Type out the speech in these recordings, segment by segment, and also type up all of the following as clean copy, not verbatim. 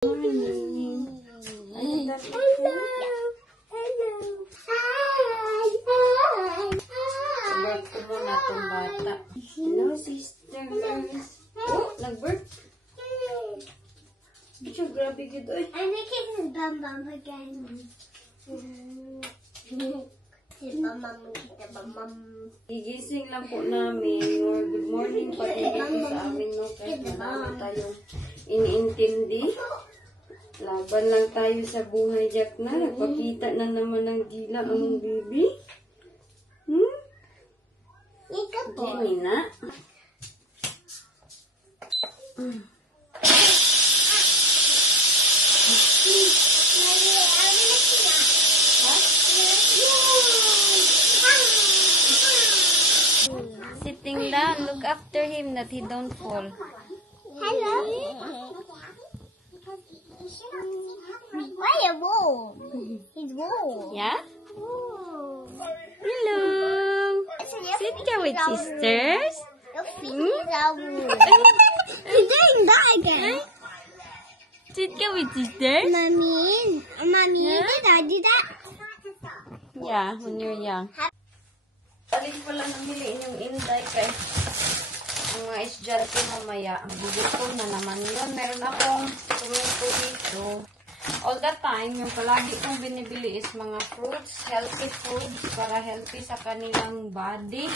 Morning. Hello. Hello. Birth ko muna itong bata. Hello, sisters. Oh, nag-birth. Bicho, grabe gid oy. I'm making his bum again. His bum. Gigising lang po namin. Or good morning pa dito sa amin, no? Kahit marami tayong iniintindi. Laban lang tayo sa buhay, Jack na. Nagpakita na naman ng dila ang baby. Jenny na. Sitting down, look after him that he don't fall. Hello. Why a wall? He's wall. Yeah? Oh. Hello. Sit here with sisters. He's doing that again. Sit here with sisters. Mommy, you did that. Yeah, when you're young. Alis ko lang namili yung inday kay ang mga estudyante mamaya. Ang gugutom na naman yun. Meron akong tomato dito. All the time, yung palagi kong binibili is mga fruits, healthy foods para healthy sa kanilang body.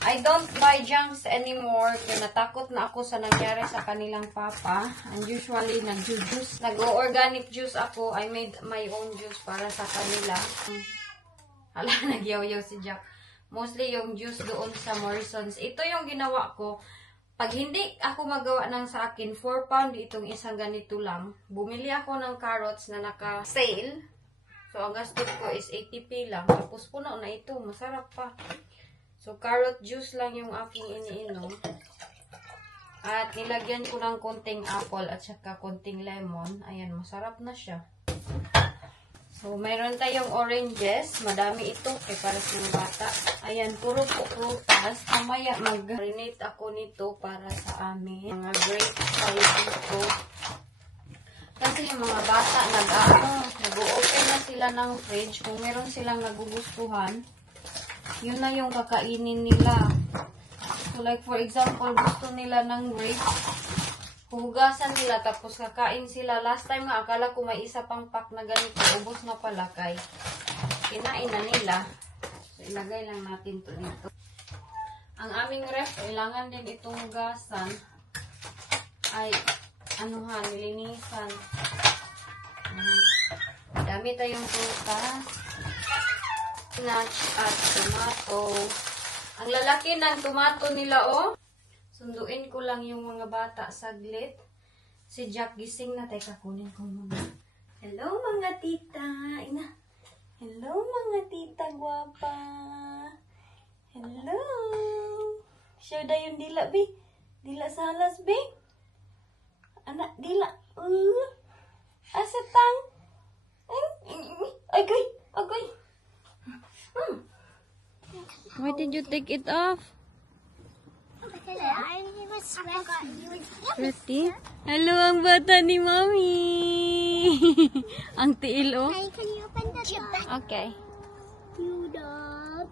I don't buy junks anymore kaya natakot na ako sa nangyari sa kanilang papa. And usually, nag-juice. Nag-organic juice ako. I made my own juice para sa kanila. Hala, nagyaw-yaw si Jack. Mostly yung juice doon sa Morrison's. Ito yung ginawa ko. Pag hindi ako magawa ng sa akin, 4 pound itong isang ganito lang. Bumili ako ng carrots na naka-sale. So, ang gastos ko is 80p lang. Tapos puno na ito. Masarap pa. So, carrot juice lang yung aking iniinom. At nilagyan ko ng konting apple at saka konting lemon. Ayan, masarap na siya. So, mayroon tayong oranges. Madami ito kay para sa mga bata. Ayan, puro po prutas. Mamaya mag-marinate ako nito para sa amin. Mga grapes tayo dito. Kasi yung mga bata nag-open na sila ng fridge. Kung meron silang nagugustuhan, yun na yung kakainin nila. So, like for example, gusto nila ng grapes. Hugasan nila, tapos kakain sila. Last time nga, akala ko may isa pang pack na ganito. Ubos na pala kay kinain na nila. So, ilagay lang natin to dito. Ang aming ref, kailangan din itong hugasan. Ay, anuhan, nilinisan. Dami tayong prutas. Spinach at tomato. Ang lalaki ng tomato nila, oh. Sunduin ko lang yung mga bata saglit. Si Jack gising na. Teka, kunin ko muna. Hello, mga tita. Ina. Hello, mga tita guwapa. Hello. Show da yung dila, be. Dila sa halas, be. Anak, dila. Asatang. Agay. Agay. Why did you take it off? Sweaty? Hello, ang bata ni Mommy. Ang tiil, oh. Hey, can you open the door? Okay. You don't.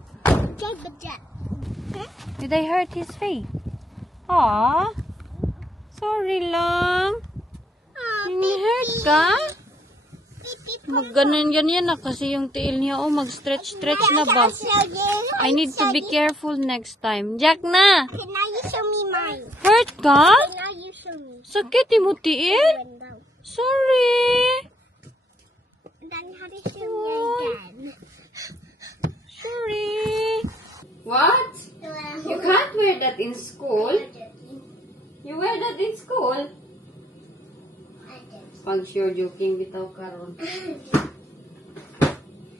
Did I hurt his face? Aww. Sorry lang. Hurt ka? Mag-ganon-ganon na kasi yung tiil niya, oh, mag-stretch-stretch na ba? I need to be careful next time. Jack na! Okay, now you show me mine. Hurt ka? Okay, now you show me. Sakit mo tiil? Sorry. And then how to show me again. Sorry. What? You can't wear that in school. You wear that in school? Pag sure joking bitaw karon.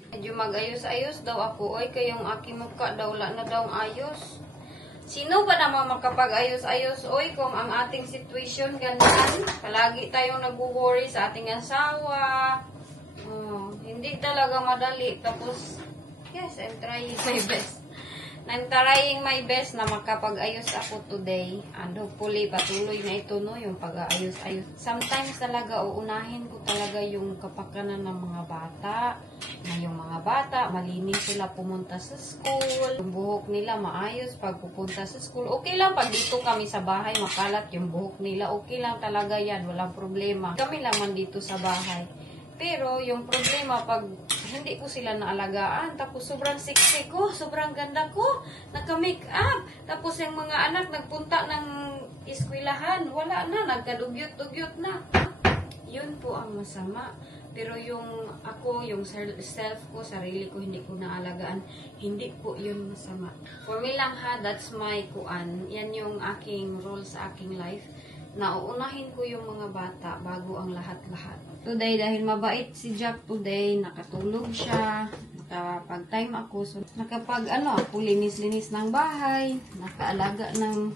Medyo mag-ayos-ayos daw ako. Oy, kayong aking mukha daw, wala na daw ayos. Sino ba naman makapag-ayos-ayos? Oy, kung ang ating situation ganyan, palagi tayong nag-worry sa ating asawa. Hindi talaga madali. Tapos, yes, I'm trying my best. I'm trying my best na makapag-ayos ako today. And hopefully, patuloy na ito, no, yung pag-aayos-ayos. Sometimes talaga, uunahin ko talaga yung kapakanan ng mga bata. Na yung mga bata, malinis sila pumunta sa school. Yung buhok nila maayos pag pupunta sa school. Okay lang pag dito kami sa bahay, makalat yung buhok nila. Okay lang talaga yan, walang problema. Kami lang man dito sa bahay. Pero yung problema pag hindi ko sila naalagaan, tapos sobrang sexy ko, sobrang ganda ko, naka-make up, tapos yung mga anak nagpunta ng eskwelahan, wala na, nagkadugyot-dugyot na. Yun po ang masama. Pero yung ako, yung self ko, sarili ko, hindi ko naalagaan, hindi po yun masama. For me lang ha, that's my kuan. Yan yung aking role sa aking life. Nauunahin ko yung mga bata bago ang lahat-lahat. Today, dahil mabait si Jack today, nakatulog siya, nakapag-time ako, so ako, linis-linis ng bahay, nakaalaga ng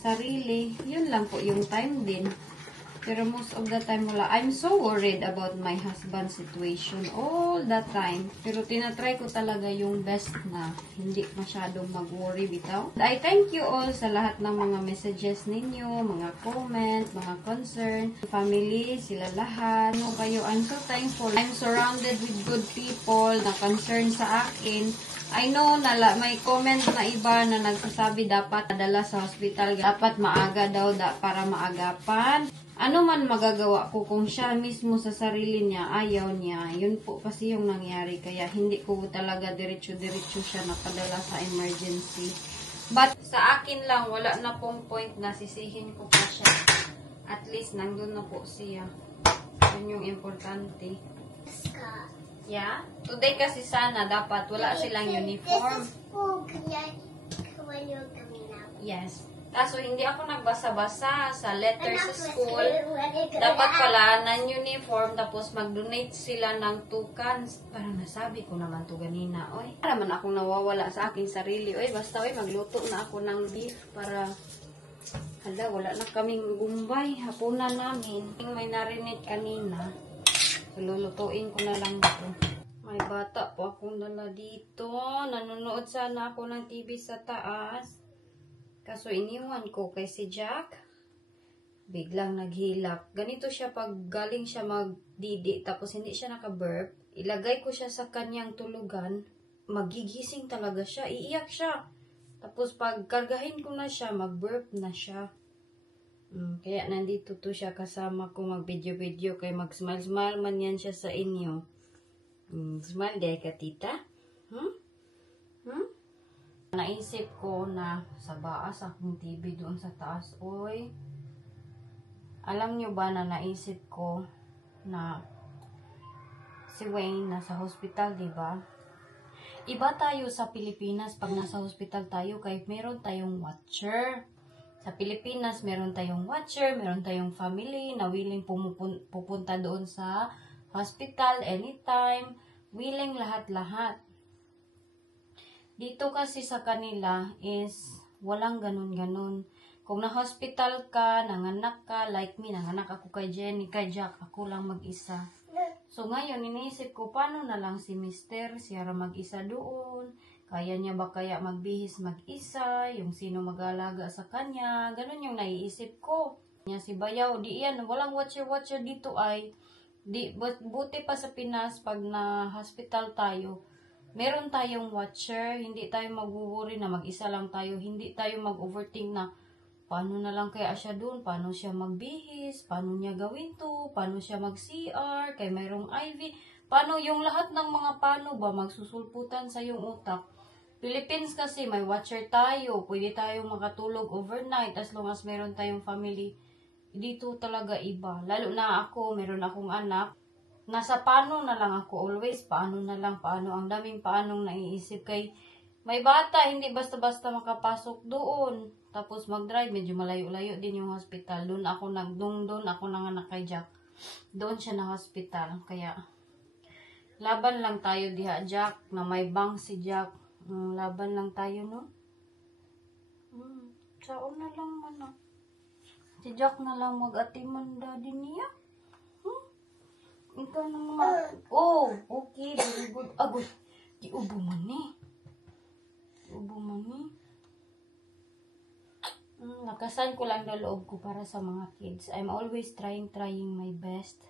sarili, yun lang po yung time din. Pero most of the time wala. I'm so worried about my husband's situation all the time. Pero tinatry ko talaga yung best na hindi masyadong mag-worry bitaw. I thank you all sa lahat ng mga messages ninyo, mga comment, mga concern, family, sila lahat. Ano kayo, I'm so thankful. I'm surrounded with good people na concern sa akin. I know na may comment na iba na nagsasabi dapat nadala sa hospital, dapat maaga daw para maagapan. Ano man magagawa ko kung siya mismo sa sarili niya, ayaw niya. Yun po kasi yung nangyari. Kaya hindi ko talaga diretso-diretso siya napadala sa emergency. But sa akin lang, wala na pong point na sisihin ko pa siya. At least nandun na po siya. Yun yung importante. Yeah? Today kasi sana dapat wala silang uniform. This is for when you're coming out. Yes. Kaso hindi ako nagbasa-basa sa letter sa school. Dapat pala non-uniform tapos mag-donate sila ng 2 cans. Parang nasabi ko naman to ganina. Oy, para man akong nawawala sa aking sarili. Oy, basta oy, magluto na ako ng beef para hala, wala na kaming gumbay. Hapunan namin. May narinig kanina. So, lulutuin ko na lang ito. May bata po akong dala dito. Nanonood sana ako ng TV sa taas. Kaso iniwan ko kay si Jack. Biglang naghilak. Ganito siya pag galing siya magdidi tapos hindi siya naka-burp. Ilagay ko siya sa kanyang tulugan. Magigising talaga siya. Iiyak siya. Tapos pag kargahin ko na siya, mag-burp na siya. Kaya nandito to siya kasama ko mag-video-video. Kaya mag-smile-smile man yan siya sa inyo. Smile dahil ka, tita? Naisip ko na sa baas akong TV doon sa taas. Oy, alam nyo ba na naisip ko na si Wayne nasa hospital, diba? Iba tayo sa Pilipinas pag nasa hospital tayo kahit meron tayong watcher. Sa Pilipinas, meron tayong watcher, meron tayong family na willing pupunta doon sa hospital anytime, willing lahat-lahat. Dito kasi sa kanila is walang ganun-ganun. Kung na-hospital ka, nanganak ka, like me, nanganak ako kay Jenny, kay Jack, ako lang mag-isa. So ngayon, iniisip ko, paano na lang si Mister, siya mag-isa doon, kaya niya ba kaya magbihis mag-isa, yung sino mag-alaga sa kanya, ganun yung naiisip ko. Niya si Bayaw, di yan, walang watcher-watcher dito ay, buti pa sa Pinas, pag na-hospital tayo, meron tayong watcher, hindi tayo mag-worry na mag-isa lang tayo, hindi tayo mag-overthink na paano na lang kaya siya doon, paano siya magbihis, paano niya gawin to, paano siya mag-CR, kay mayroong IV, paano yung lahat ng mga paano ba magsusulputan sa yung utak. Philippines kasi may watcher tayo, pwede tayong makatulog overnight as long as meron tayong family. Dito talaga iba, lalo na ako, meron akong anak. Nasa paano na lang ako always, paano na lang, paano, ang daming paanong naiisip kay may bata, hindi basta-basta makapasok doon. Tapos mag-drive, medyo malayo-layo din yung hospital. Doon ako nanganak kay Jack. Doon siya na hospital. Kaya, laban lang tayo diha, Jack, na may bang si Jack. Laban lang tayo, no? Saon na lang man, si Jack na lang mag-atiman daddy niya. Ikaw na mga... Oh, okay, very good. Agoy, di ubo man eh. ubo mo ni. Lakasan ko lang na loob ko para sa mga kids. I'm always trying my best.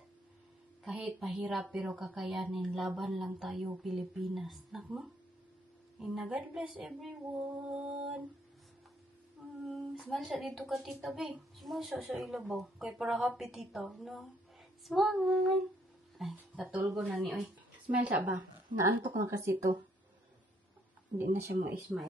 Kahit pahirap pero kakayanin. Laban lang tayo, Pilipinas. Nak mo? And God bless everyone. Smile sa dito ka, tita, babe. Smile sa ilabaw. Kaya para happy, tita. No? Smile. Ay, katulgo na ni, oy. Smile sa ba? Naantok na kasi to. Hindi na siya mo smile.